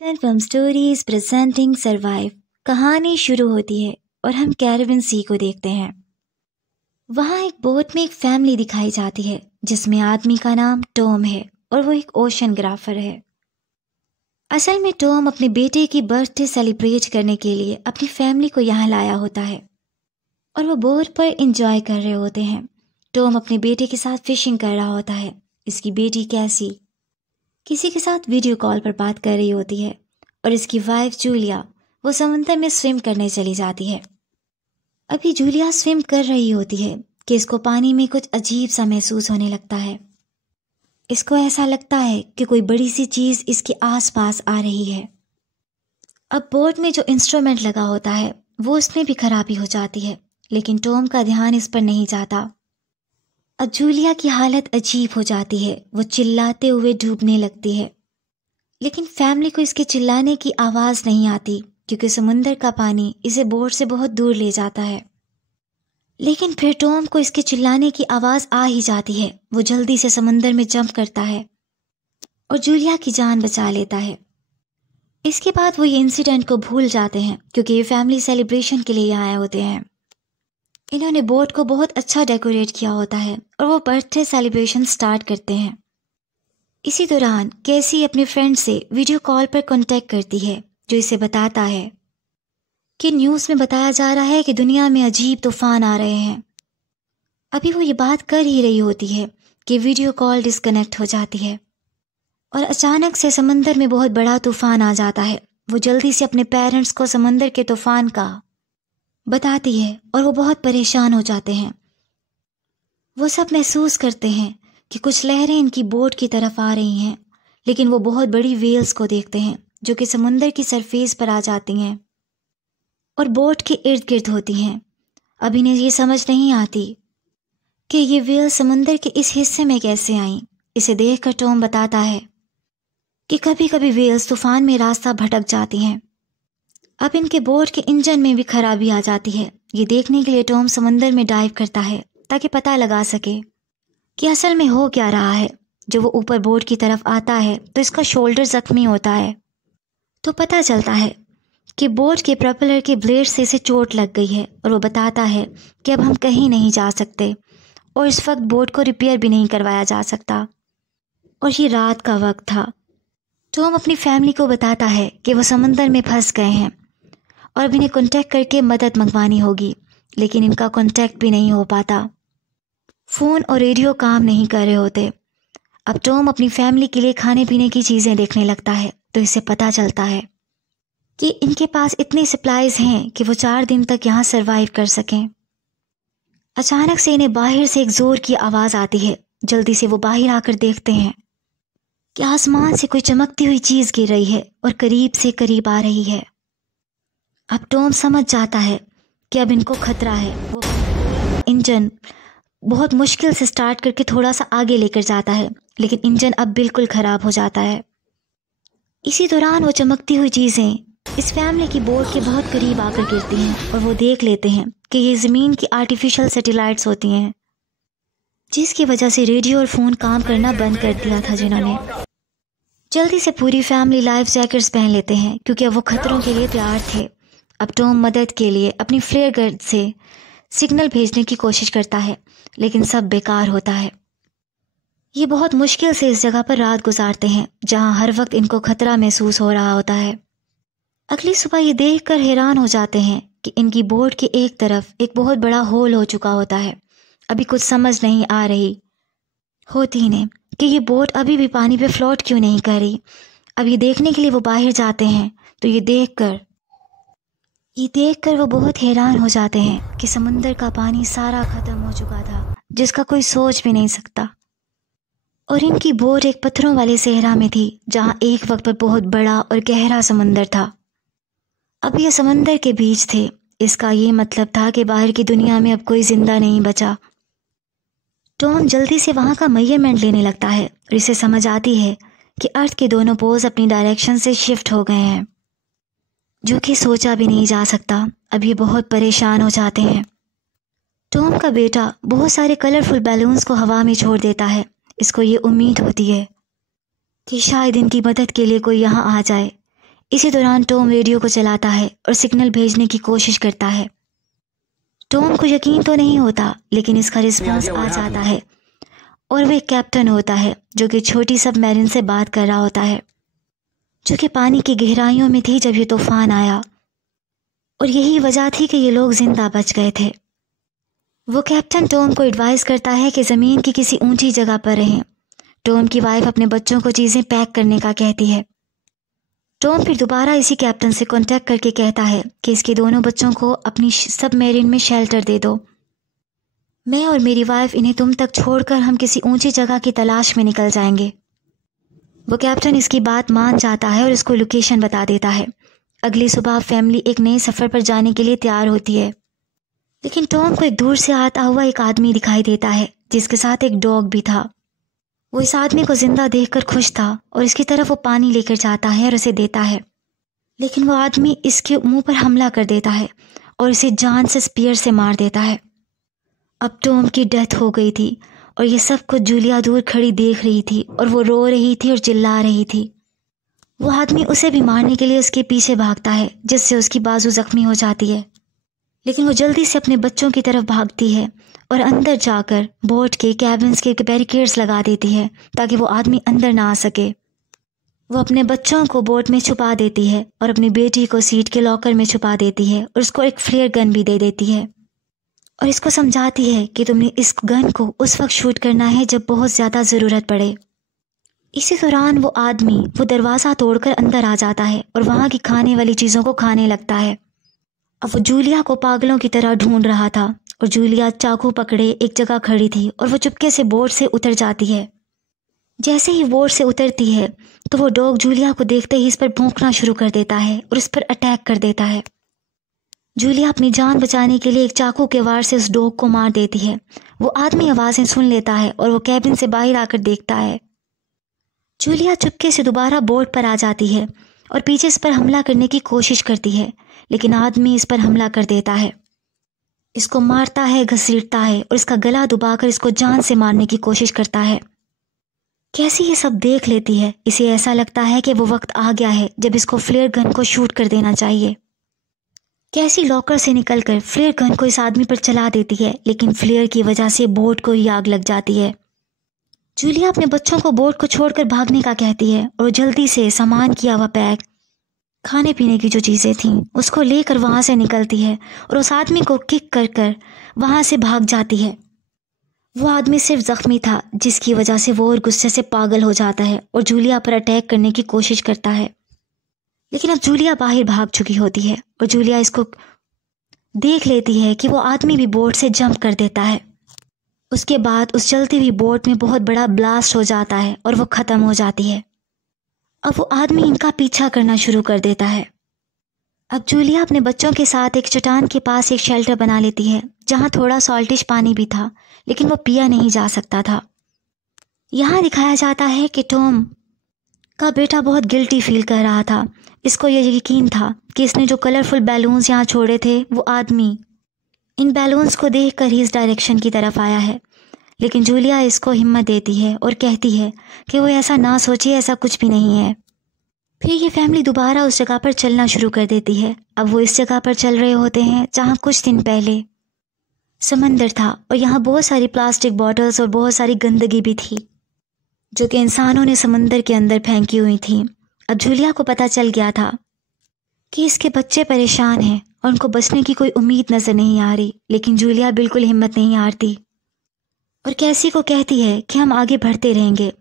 Film stories presenting survive. कहानी शुरू होती है और हम कैरिबियन सी को देखते हैं। वहाँ एक बोट में एक फैमिली दिखाई जाती है जिसमें आदमी का नाम टॉम है और वो एक ओशनग्राफर है। असल में टॉम अपने बेटे की बर्थडे सेलिब्रेट करने के लिए अपनी फैमिली को यहाँ लाया होता है और वो बोट पर एंजॉय कर रहे होते हैं। टॉम अपने बेटे के साथ फिशिंग कर रहा होता है। इसकी बेटी कैसी किसी के साथ वीडियो कॉल पर बात कर रही होती है और इसकी वाइफ जूलिया वो समुद्र में स्विम करने चली जाती है। अभी जूलिया स्विम कर रही होती है कि इसको पानी में कुछ अजीब सा महसूस होने लगता है। इसको ऐसा लगता है कि कोई बड़ी सी चीज़ इसके आसपास आ रही है। अब बोट में जो इंस्ट्रूमेंट लगा होता है वो उसमें भी खराबी हो जाती है, लेकिन टॉम का ध्यान इस पर नहीं जाता। अब जूलिया की हालत अजीब हो जाती है। वो चिल्लाते हुए डूबने लगती है, लेकिन फैमिली को इसके चिल्लाने की आवाज़ नहीं आती क्योंकि समुंदर का पानी इसे बोट से बहुत दूर ले जाता है। लेकिन फिर टॉम को इसके चिल्लाने की आवाज़ आ ही जाती है। वो जल्दी से समुंदर में जंप करता है और जूलिया की जान बचा लेता है। इसके बाद वो ये इंसिडेंट को भूल जाते हैं क्योंकि ये फैमिली सेलिब्रेशन के लिए आए होते हैं। इन्होंने बोट को बहुत अच्छा डेकोरेट किया होता है और वो बर्थडे सेलिब्रेशन स्टार्ट करते हैं। इसी दौरान कैसी अपने फ्रेंड से वीडियो कॉल पर कांटेक्ट करती है जो इसे बताता है कि न्यूज़ में बताया जा रहा है कि दुनिया में अजीब तूफान आ रहे हैं। अभी वो ये बात कर ही रही होती है कि वीडियो कॉल डिस्कनेक्ट हो जाती है और अचानक से समंदर में बहुत बड़ा तूफान आ जाता है। वो जल्दी से अपने पेरेंट्स को समंदर के तूफान का बताती है और वो बहुत परेशान हो जाते हैं। वो सब महसूस करते हैं कि कुछ लहरें इनकी बोट की तरफ आ रही हैं, लेकिन वो बहुत बड़ी वेल्स को देखते हैं जो कि समुंदर की सरफेस पर आ जाती हैं और बोट के इर्द गिर्द होती हैं। अब इन्हें ये समझ नहीं आती कि ये वेल समुंदर के इस हिस्से में कैसे आईं। इसे देखकर टॉम बताता है कि कभी कभी वेल्स तूफान में रास्ता भटक जाती हैं। अब इनके बोट के इंजन में भी खराबी आ जाती है। ये देखने के लिए टॉम समुंदर में डाइव करता है ताकि पता लगा सके कि असल में हो क्या रहा है। जब वो ऊपर बोट की तरफ आता है तो इसका शोल्डर जख्मी होता है। तो पता चलता है कि बोट के प्रोपेलर के ब्लेड से इसे चोट लग गई है और वो बताता है कि अब हम कहीं नहीं जा सकते और इस वक्त बोट को रिपेयर भी नहीं करवाया जा सकता। और ये रात का वक्त था। टॉम अपनी फैमिली को बताता है कि वो समंदर में फंस गए हैं और अब इन्हें कांटेक्ट करके मदद मंगवानी होगी, लेकिन इनका कांटेक्ट भी नहीं हो पाता। फ़ोन और रेडियो काम नहीं कर रहे होते। अब टॉम अपनी फैमिली के लिए खाने पीने की चीज़ें देखने लगता है तो इसे पता चलता है कि इनके पास इतनी सप्लाईज हैं कि वो 4 दिन तक यहाँ सरवाइव कर सकें। अचानक से इन्हें बाहर से एक ज़ोर की आवाज़ आती है। जल्दी से वो बाहर आकर देखते हैं कि आसमान से कोई चमकती हुई चीज़ गिर रही है और करीब से करीब आ रही है। अब टॉम समझ जाता है कि अब इनको खतरा है। वो इंजन बहुत मुश्किल से स्टार्ट करके थोड़ा सा आगे लेकर जाता है, लेकिन इंजन अब बिल्कुल ख़राब हो जाता है। इसी दौरान वो चमकती हुई चीज़ें इस फैमिली की बोट के बहुत करीब आकर गिरती हैं और वो देख लेते हैं कि ये ज़मीन की आर्टिफिशियल सैटेलाइट्स होती हैं, जिसकी वजह से रेडियो और फ़ोन काम करना बंद कर दिया था जिन्होंने। जल्दी से पूरी फैमिली लाइफ जैकेट्स पहन लेते हैं क्योंकि अब वो खतरों के लिए तैयार थे। अब टॉम मदद के लिए अपनी फ्लेयर गन से सिग्नल भेजने की कोशिश करता है, लेकिन सब बेकार होता है। ये बहुत मुश्किल से इस जगह पर रात गुजारते हैं जहां हर वक्त इनको खतरा महसूस हो रहा होता है। अगली सुबह ये देखकर हैरान हो जाते हैं कि इनकी बोट के एक तरफ एक बहुत बड़ा होल हो चुका होता है। अभी कुछ समझ नहीं आ रही होती इन्हें कि ये बोट अभी भी पानी पे फ्लोट क्यों नहीं कर रही। अब ये देखने के लिए वो बाहर जाते हैं तो ये देखकर वो बहुत हैरान हो जाते हैं कि समुंदर का पानी सारा ख़त्म हो चुका था, जिसका कोई सोच भी नहीं सकता। और इनकी बोट एक पत्थरों वाले सहरा में थी जहां एक वक्त पर बहुत बड़ा और गहरा समंदर था। अब ये समंदर के बीच थे। इसका ये मतलब था कि बाहर की दुनिया में अब कोई जिंदा नहीं बचा। टॉम जल्दी से वहाँ का मेजरमेंट लेने लगता है और इसे समझ आती है कि अर्थ के दोनों पोल्स अपनी डायरेक्शन से शिफ्ट हो गए हैं, जो कि सोचा भी नहीं जा सकता। अब ये बहुत परेशान हो जाते हैं। टॉम का बेटा बहुत सारे कलरफुल बैलून्स को हवा में छोड़ देता है। इसको ये उम्मीद होती है कि शायद इनकी मदद के लिए कोई यहाँ आ जाए, इसी दौरान टॉम रेडियो को चलाता है और सिग्नल भेजने की कोशिश करता है। टॉम को यकीन तो नहीं होता, लेकिन इसका रिस्पॉन्स आ जाता है और वह कैप्टन होता है जो कि छोटी सबमरीन से बात कर रहा होता है, जो कि पानी की गहराइयों में थी जब ये तूफान आया, और यही वजह थी कि ये लोग जिंदा बच गए थे। वो कैप्टन टॉम को एडवाइस करता है कि ज़मीन की किसी ऊंची जगह पर रहें। टॉम की वाइफ अपने बच्चों को चीज़ें पैक करने का कहती है। टॉम फिर दोबारा इसी कैप्टन से कांटेक्ट करके कहता है कि इसके दोनों बच्चों को अपनी सबमरीन में शेल्टर दे दो। मैं और मेरी वाइफ इन्हें तुम तक छोड़कर हम किसी ऊंची जगह की तलाश में निकल जाएंगे। वो कैप्टन इसकी बात मान जाता है और इसको लोकेशन बता देता है। अगली सुबह फैमिली एक नए सफ़र पर जाने के लिए तैयार होती है, लेकिन टॉम को एक दूर से आता हुआ एक आदमी दिखाई देता है जिसके साथ एक डॉग भी था। वो इस आदमी को जिंदा देखकर खुश था और इसकी तरफ वो पानी लेकर जाता है और उसे देता है, लेकिन वो आदमी इसके मुंह पर हमला कर देता है और इसे जान से स्पीयर से मार देता है। अब टॉम की डेथ हो गई थी और ये सब कुछ जूलिया दूर खड़ी देख रही थी और वो रो रही थी और चिल्ला रही थी। वो आदमी उसे भी मारने के लिए उसके पीछे भागता है, जिससे उसकी बाजू जख्मी हो जाती है, लेकिन वो जल्दी से अपने बच्चों की तरफ भागती है और अंदर जाकर बोट के कैबिन्स के बैरिकेड्स लगा देती है ताकि वो आदमी अंदर ना आ सके। वो अपने बच्चों को बोट में छुपा देती है और अपनी बेटी को सीट के लॉकर में छुपा देती है और उसको एक फ्लेयर गन भी दे देती है और इसको समझाती है कि तुमने इस गन को उस वक्त शूट करना है जब बहुत ज़्यादा ज़रूरत पड़े। इसी दौरान वो आदमी वो दरवाज़ा तोड़कर अंदर आ जाता है और वहाँ की खाने वाली चीज़ों को खाने लगता है। अब वो जूलिया को पागलों की तरह ढूंढ रहा था और जूलिया चाकू पकड़े एक जगह खड़ी थी और वो चुपके से बोट से उतर जाती है। जैसे ही बोट से उतरती है तो वो डॉग जूलिया को देखते ही इस पर भौंकना शुरू कर देता है और इस पर अटैक कर देता है। जूलिया अपनी जान बचाने के लिए एक चाकू के वार से उस डॉग को मार देती है। वो आदमी आवाज़ें सुन लेता है और वो कैबिन से बाहर आकर देखता है। जूलिया चुपके से दोबारा बोट पर आ जाती है और पीछे इस पर हमला करने की कोशिश करती है, लेकिन आदमी इस पर हमला कर देता है, इसको मारता है, घसीटता है और इसका गला दबाकर इसको जान से मारने की कोशिश करता है। कैसी ये सब देख लेती है, इसे ऐसा लगता है कि वो वक्त आ गया है जब इसको फ्लेयर गन को शूट कर देना चाहिए। कैसी लॉकर से निकलकर फ्लेयर गन को इस आदमी पर चला देती है, लेकिन फ्लेयर की वजह से बोट को ही आग लग जाती है। जूलिया अपने बच्चों को बोट को छोड़कर भागने का कहती है और जल्दी से सामान किया हुआ पैक, खाने पीने की जो चीज़ें थीं उसको लेकर वहाँ से निकलती है और उस आदमी को किक कर कर वहाँ से भाग जाती है। वो आदमी सिर्फ ज़ख्मी था, जिसकी वजह से वो और गुस्से से पागल हो जाता है और जूलिया पर अटैक करने की कोशिश करता है, लेकिन अब जूलिया बाहर भाग चुकी होती है और जूलिया इसको देख लेती है कि वो आदमी भी बोट से जंप कर देता है। उसके बाद उस चलती हुई बोट में बहुत बड़ा ब्लास्ट हो जाता है और वो ख़त्म हो जाती है। अब वो आदमी इनका पीछा करना शुरू कर देता है। अब जूलिया अपने बच्चों के साथ एक चट्टान के पास एक शेल्टर बना लेती है जहाँ थोड़ा सॉल्टिश पानी भी था, लेकिन वो पिया नहीं जा सकता था। यहाँ दिखाया जाता है कि टॉम का बेटा बहुत गिल्टी फील कर रहा था। इसको ये यकीन था कि इसने जो कलरफुल बैलून्स यहाँ छोड़े थे वो आदमी इन बैलून्स को देखकर ही इस डायरेक्शन की तरफ आया है, लेकिन जूलिया इसको हिम्मत देती है और कहती है कि वो ऐसा ना सोचे, ऐसा कुछ भी नहीं है। फिर ये फैमिली दोबारा उस जगह पर चलना शुरू कर देती है। अब वो इस जगह पर चल रहे होते हैं जहाँ कुछ दिन पहले समंदर था और यहाँ बहुत सारी प्लास्टिक बॉटल्स और बहुत सारी गंदगी भी थी जो कि इंसानों ने समंदर के अंदर फेंकी हुई थी। अब जूलिया को पता चल गया था कि इसके बच्चे परेशान हैं और उनको बचने की कोई उम्मीद नज़र नहीं आ रही, लेकिन जूलिया बिल्कुल हिम्मत नहीं हारती और कैसी को कहती है कि हम आगे बढ़ते रहेंगे।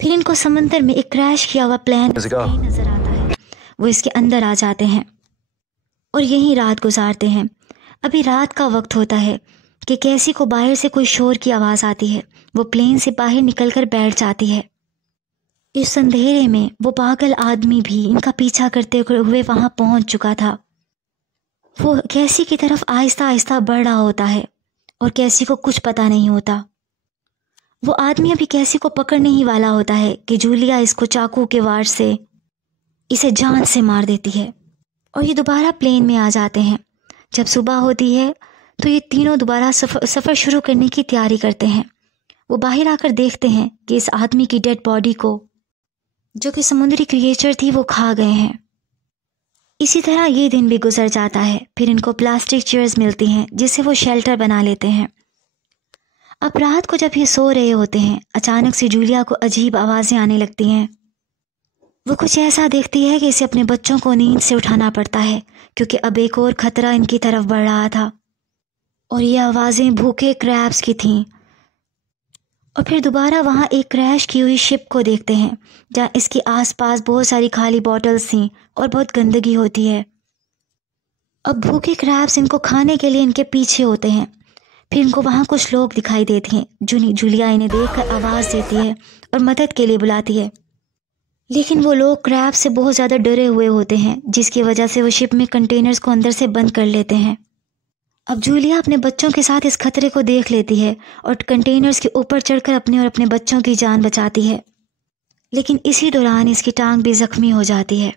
फिर इनको समंदर में एक क्रैश किया हुआ प्लेन नज़र आता है। वो इसके अंदर आ जाते हैं और यहीं रात गुजारते हैं। अभी रात का वक्त होता है कि कैसी को बाहर से कोई शोर की आवाज़ आती है। वो प्लेन से बाहर निकलकर बैठ जाती है। इस अंधेरे में वो पागल आदमी भी इनका पीछा करते हुए वहाँ पहुँच चुका था। वो कैसी की तरफ आहिस्ता आहिस्ता बढ़ रहा होता है और कैसी को कुछ पता नहीं होता। वो आदमी अभी कैसी को पकड़ने ही वाला होता है कि जूलिया इसको चाकू के वार से इसे जान से मार देती है और ये दोबारा प्लेन में आ जाते हैं। जब सुबह होती है तो ये तीनों दोबारा सफ़र शुरू करने की तैयारी करते हैं। वो बाहर आकर देखते हैं कि इस आदमी की डेड बॉडी को जो कि समुद्री क्रिएचर थी वो खा गए हैं। इसी तरह ये दिन भी गुजर जाता है। फिर इनको प्लास्टिक चेयर्स मिलती हैं जिससे वो शेल्टर बना लेते हैं। अब रात को जब ये सो रहे होते हैं, अचानक से जूलिया को अजीब आवाज़ें आने लगती हैं। वो कुछ ऐसा देखती है कि इसे अपने बच्चों को नींद से उठाना पड़ता है, क्योंकि अब एक और खतरा इनकी तरफ बढ़ रहा था। और ये आवाज़ें भूखे क्रैब्स की थीं। और फिर दोबारा वहाँ एक क्रैश की हुई शिप को देखते हैं, जहाँ इसके आसपास बहुत सारी खाली बॉटल्स थीं और बहुत गंदगी होती है। अब भूखे क्रैब्स इनको खाने के लिए इनके पीछे होते हैं। फिर इनको वहाँ कुछ लोग दिखाई देते हैं। जूलिया इन्हें देखकर आवाज़ देती है और मदद के लिए बुलाती है, लेकिन वो लोग क्रैब से बहुत ज़्यादा डरे हुए होते हैं, जिसकी वजह से वो शिप में कंटेनर्स को अंदर से बंद कर लेते हैं। अब जूलिया अपने बच्चों के साथ इस खतरे को देख लेती है और कंटेनर्स के ऊपर चढ़कर अपने और अपने बच्चों की जान बचाती है, लेकिन इसी दौरान इसकी टांग भी जख्मी हो जाती है।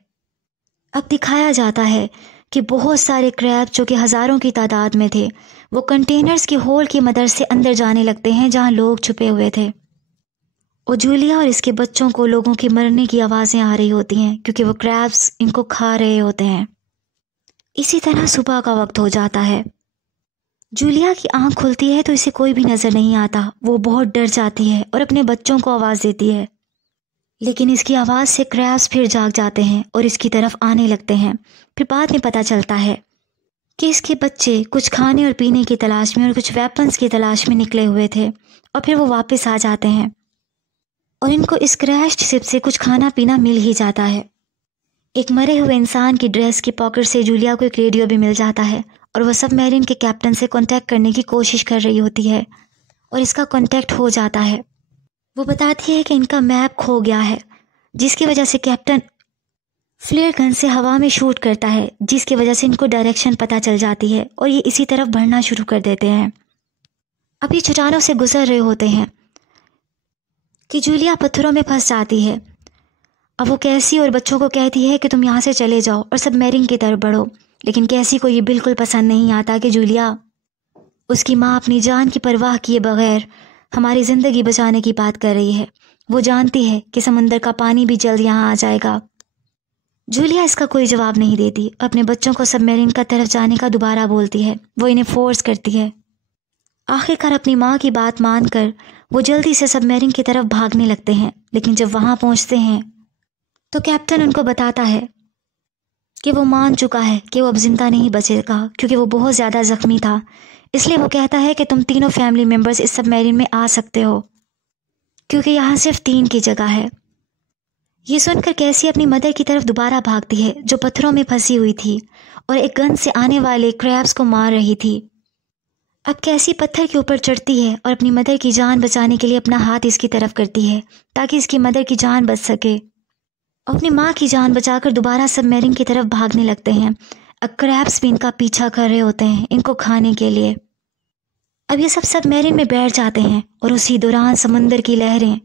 अब दिखाया जाता है कि बहुत सारे क्रैब, जो कि हज़ारों की तादाद में थे, वो कंटेनर्स के होल की मदद से अंदर जाने लगते हैं जहाँ लोग छुपे हुए थे। और जूलिया और इसके बच्चों को लोगों के मरने की आवाज़ें आ रही होती हैं, क्योंकि वो क्रैब्स इनको खा रहे होते हैं। इसी तरह सुबह का वक्त हो जाता है। जूलिया की आंख खुलती है तो इसे कोई भी नज़र नहीं आता। वो बहुत डर जाती है और अपने बच्चों को आवाज़ देती है, लेकिन इसकी आवाज़ से क्रैब्स फिर जाग जाते हैं और इसकी तरफ आने लगते हैं। फिर बाद में पता चलता है कि इसके बच्चे कुछ खाने और पीने की तलाश में और कुछ वेपन्स की तलाश में निकले हुए थे, और फिर वो वापस आ जाते हैं और इनको इस क्रैश्ड शिप से कुछ खाना पीना मिल ही जाता है। एक मरे हुए इंसान की ड्रेस की पॉकेट से जूलिया को एक रेडियो भी मिल जाता है, और वह सबमरीन के कैप्टन से कांटेक्ट करने की कोशिश कर रही होती है और इसका कांटेक्ट हो जाता है। वो बताती है कि इनका मैप खो गया है, जिसकी वजह से कैप्टन फ्लेयर गन से हवा में शूट करता है, जिसकी वजह से इनको डायरेक्शन पता चल जाती है और ये इसी तरफ बढ़ना शुरू कर देते हैं। अब ये चट्टानों से गुजर रहे होते हैं कि जूलिया पत्थरों में फंस जाती है। अब वो कैसी और बच्चों को कहती है कि तुम यहाँ से चले जाओ और सबमरीन की तरफ बढ़ो, लेकिन कैसी को ये बिल्कुल पसंद नहीं आता कि जूलिया, उसकी माँ, अपनी जान की परवाह किए बगैर हमारी ज़िंदगी बचाने की बात कर रही है। वो जानती है कि समंदर का पानी भी जल्द यहाँ आ जाएगा। जूलिया इसका कोई जवाब नहीं देती, अपने बच्चों को सबमरीन का तरफ जाने का दोबारा बोलती है। वो इन्हें फोर्स करती है। आखिरकार अपनी माँ की बात मानकर वो जल्दी से सबमरीन की तरफ भागने लगते हैं, लेकिन जब वहाँ पहुँचते हैं तो कैप्टन उनको बताता है कि वो मान चुका है कि वो अब जिंदा नहीं बचेगा, क्योंकि वो बहुत ज़्यादा ज़ख्मी था। इसलिए वो कहता है कि तुम तीनों फैमिली मेम्बर्स इस सबमरीन में आ सकते हो, क्योंकि यहाँ सिर्फ 3 की जगह है। ये सुनकर कैसी अपनी मदर की तरफ दोबारा भागती है, जो पत्थरों में फंसी हुई थी और एक गन से आने वाले क्रैब्स को मार रही थी। अब कैसी पत्थर के ऊपर चढ़ती है और अपनी मदर की जान बचाने के लिए अपना हाथ इसकी तरफ करती है, ताकि इसकी मदर की जान बच सके। अपनी माँ की जान बचाकर दोबारा सबमरीन की तरफ भागने लगते हैं। अब क्रैब्स भी इनका पीछा कर रहे होते हैं इनको खाने के लिए। अब ये सब सबमरीन में बैठ जाते हैं और उसी दौरान समंदर की लहरें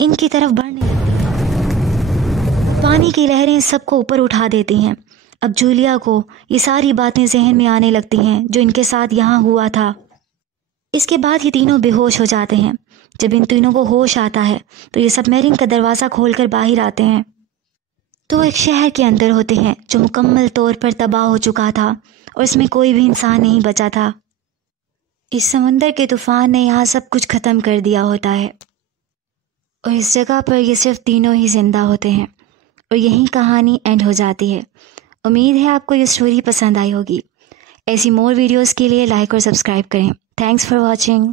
इनकी तरफ बढ़ने लगती हैं। पानी की लहरें सबको ऊपर उठा देती हैं। अब जूलिया को ये सारी बातें जहन में आने लगती हैं जो इनके साथ यहाँ हुआ था। इसके बाद ये तीनों बेहोश हो जाते हैं। जब इन तीनों को होश आता है तो ये सबमरीन का दरवाज़ा खोलकर बाहर आते हैं, तो वो एक शहर के अंदर होते हैं जो मुकम्मल तौर पर तबाह हो चुका था और इसमें कोई भी इंसान नहीं बचा था। इस समंदर के तूफान ने यहाँ सब कुछ ख़त्म कर दिया होता है और इस जगह पर ये सिर्फ तीनों ही जिंदा होते हैं और यहीं कहानी एंड हो जाती है। उम्मीद है आपको ये स्टोरी पसंद आई होगी। ऐसी मोर वीडियोस के लिए लाइक और सब्सक्राइब करें। Thanks for watching.